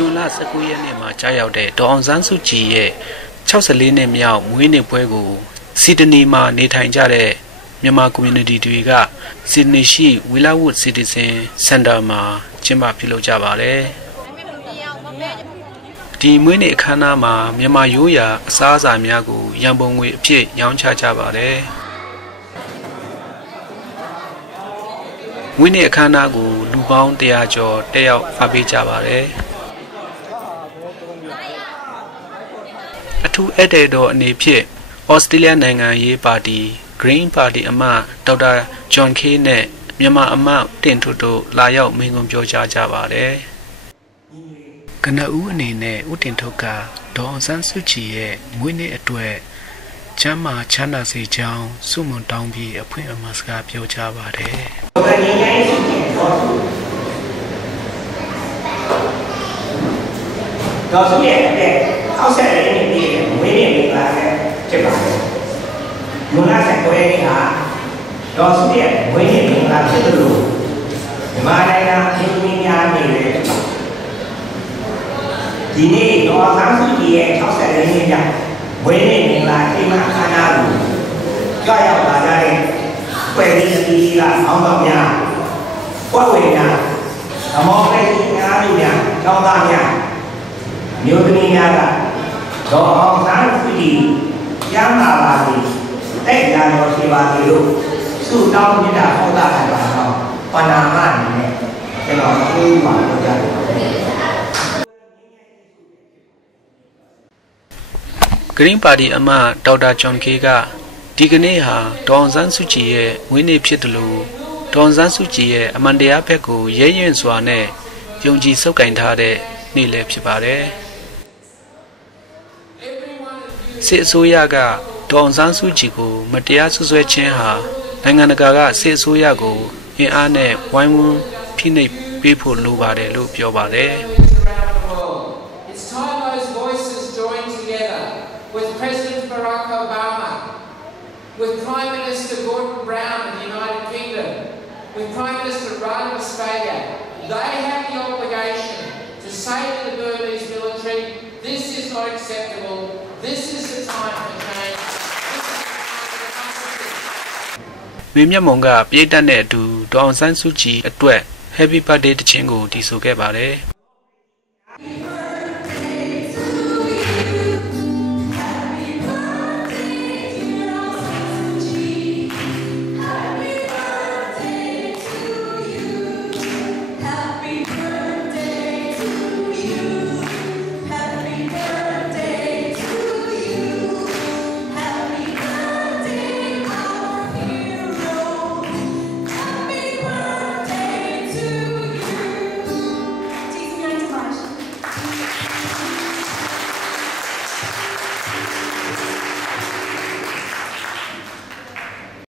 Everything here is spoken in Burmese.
ဂျွန်လ19ရက်နေ့မှာကြားရောက်တဲ့ဒေါ်အောင်ဆန်းစုကြည်ရဲ့64နှစ်မြောက်မွေးနေ့ပွဲကိုစီဒနီမှာနေထိုင်ကြတဲ့မြန်မာ community တွေကစီဒနီရှိ Villawood Citizen Center မှာကျင်းပပြုလုပ်ကြပါတယ်ဒီမွေးနေ့အခမ်းအနားမှာမြန်မာရိုးရာအစားအစာများကိုရန်ပုံငွေအဖြစ်ရောင်းချကြပါတယ်မွေးနေ့အခမ်းအနားကိုလူပေါင်း100ကျော်တက်ရောက်အားပေးကြပါတယ်အထူးဧည့်သည်တော်အနေဖြင့်ဩစတြေးလျနိုင်ငံရေးပါတီ Green Party အမတ်ဒေါက်တာဂျွန်ခေးနဲ့မြန်မာအမတ်တင်ထွတ်တို့လာရောက်မိန့်ခွန်းပြောကြားကြပါတယ်ကနဦးအနေနဲ့ဦးတင်ထွတ်ကဒေါ်အောင်ဆန်းစုကြည်ရဲ့မွေးနေ့အတွက်ချမ်းသာချမ်းသာစေကြောင်းဆုမွန်တောင်းပြီးအဖွင့်အမှာစကားပြောကြားပါတယ်ဒေါ်စုရဲ့အသက်60နှစ်ပြည့်တဲ့မွေးနေ့မိသားစုဖြစ်ပါတယ်။မူလဆက်ပွဲနေ့ဟာဒေါ်စုရဲ့မွေးနေ့မိသားစုဖြစ်လို့မြန်မာနိုင်ငံပြည်သူများနေလေဒီနေ့ဒေါ်ဆန်းစုကြည်ရဲ့60နှစ်ကြာမွေးနေ့မိသားစုမှာခန္ဓာကိုကြောက်ရောက်လာကြတဲ့ပြည်သူတွေကအောင်းတော်များဝတ်ဝေများဓမ္မပရိသတ်များတို့များကျောင်းသားများမျိုးသမီးများကဒေါ်အောင်ဆန်းစုကြည်ကျမ်းမာပါစေတဲ့ညာတော်ရှိပါစေလို့ဆုတောင်းမြတ်တာဟောတာခံပါတော့ပဏာမအနေနဲ့ကျွန်တော်ကျေးဇူးပါပြောကြပါတယ် Green Party အမတ်ဒေါက်တာဂျွန်ခေးကဒီကနေ့ဟာဒေါ်အောင်ဆန်းစုကြည်ရဲ့မွေးနေ့ဖြစ်တယ်လို့ဒေါ်အောင်ဆန်းစုကြည်ရဲ့အမှန်တရားဘက်ကိုရဲရင်စွာနဲ့ယုံကြည်စုပ်ကိုင်ထားတဲ့နေ့လည်းဖြစ်ပါတယ်စစ်အစိုးရကဒေါ်အောင်ဆန်းစုကြည်ကိုမတရားဆွဆွဲခြင်းဟာနိုင်ငံတကာကစစ်အစိုးရကိုအင်အားနဲ့ဝိုင်းဝန်းဖိနှိပ်ပေးဖို့လိုပါတယ်လို့ပြောပါတယ် It's time those voices join together with President Barack Obama, with Prime Minister Gordon Brown of the United Kingdom, with Prime Minister Rudd of Australia. They have the obligation to say to the Burmese military, this is not acceptable, this is the time for change. မေမြတ်မုံကပြည်တက်တဲ့အတူဒေါ်အောင်ဆန်းစုကြည်အတွက် Happy Birthday တခြင်းကိုတည်ဆိုခဲ့ပါတယ်